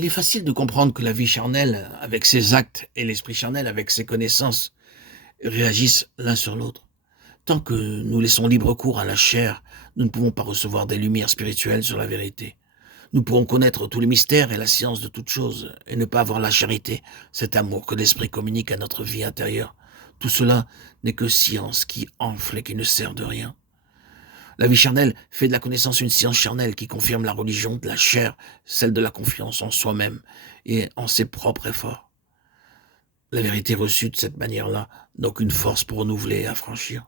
Il est facile de comprendre que la vie charnelle, avec ses actes, et l'esprit charnel, avec ses connaissances, réagissent l'un sur l'autre. Tant que nous laissons libre cours à la chair, nous ne pouvons pas recevoir des lumières spirituelles sur la vérité. Nous pourrons connaître tous les mystères et la science de toutes choses, et ne pas avoir la charité, cet amour que l'esprit communique à notre vie intérieure. Tout cela n'est que science qui enfle et qui ne sert de rien. La vie charnelle fait de la connaissance une science charnelle qui confirme la religion de la chair, celle de la confiance en soi-même et en ses propres efforts. La vérité reçue de cette manière-là n'a aucune force pour renouveler et affranchir.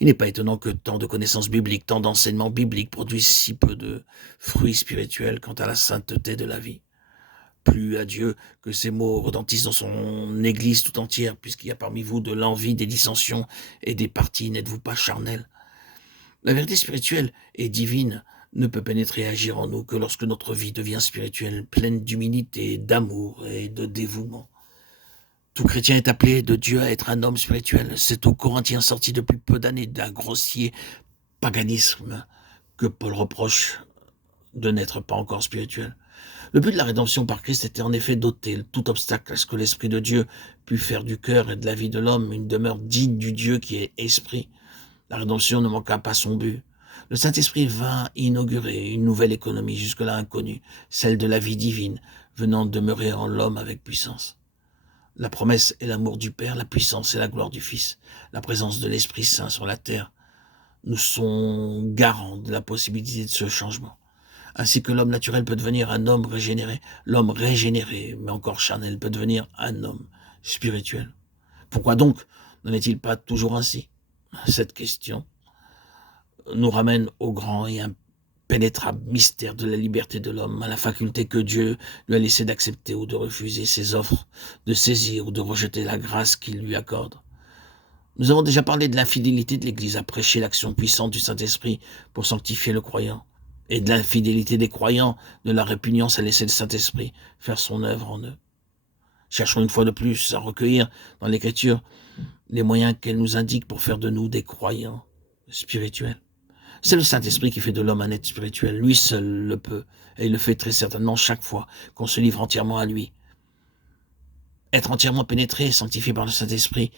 Il n'est pas étonnant que tant de connaissances bibliques, tant d'enseignements bibliques produisent si peu de fruits spirituels quant à la sainteté de la vie. Plus à Dieu que ces mots retentissent dans son Église tout entière, puisqu'il y a parmi vous de l'envie, des dissensions et des partis, n'êtes-vous pas charnels? La vérité spirituelle et divine ne peut pénétrer et agir en nous que lorsque notre vie devient spirituelle, pleine d'humilité, d'amour et de dévouement. Tout chrétien est appelé de Dieu à être un homme spirituel. C'est aux Corinthiens sortis depuis peu d'années d'un grossier paganisme que Paul reproche de n'être pas encore spirituel. Le but de la rédemption par Christ était en effet d'ôter tout obstacle à ce que l'Esprit de Dieu pût faire du cœur et de la vie de l'homme une demeure digne du Dieu qui est esprit. La rédemption ne manqua pas son but. Le Saint-Esprit vint inaugurer une nouvelle économie jusque-là inconnue, celle de la vie divine, venant demeurer en l'homme avec puissance. La promesse est l'amour du Père, la puissance et la gloire du Fils, la présence de l'Esprit Saint sur la terre nous sont garants de la possibilité de ce changement. Ainsi que l'homme naturel peut devenir un homme régénéré, l'homme régénéré, mais encore charnel, peut devenir un homme spirituel. Pourquoi donc n'en est-il pas toujours ainsi? Cette question nous ramène au grand et impénétrable mystère de la liberté de l'homme, à la faculté que Dieu lui a laissé d'accepter ou de refuser ses offres, de saisir ou de rejeter la grâce qu'il lui accorde. Nous avons déjà parlé de l'infidélité de l'Église à prêcher l'action puissante du Saint-Esprit pour sanctifier le croyant, et de l'infidélité des croyants, de la répugnance à laisser le Saint-Esprit faire son œuvre en eux. Cherchons une fois de plus à recueillir dans l'Écriture les moyens qu'elle nous indique pour faire de nous des croyants spirituels. C'est le Saint-Esprit qui fait de l'homme un être spirituel. Lui seul le peut, et il le fait très certainement chaque fois qu'on se livre entièrement à lui. Être entièrement pénétré et sanctifié par le Saint-Esprit,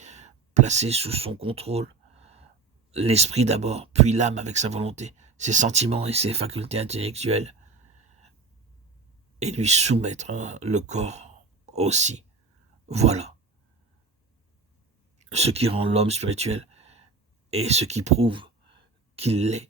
placé sous son contrôle, l'esprit d'abord, puis l'âme avec sa volonté, ses sentiments et ses facultés intellectuelles, et lui soumettre le corps aussi. Voilà ce qui rend l'homme spirituel et ce qui prouve qu'il l'est.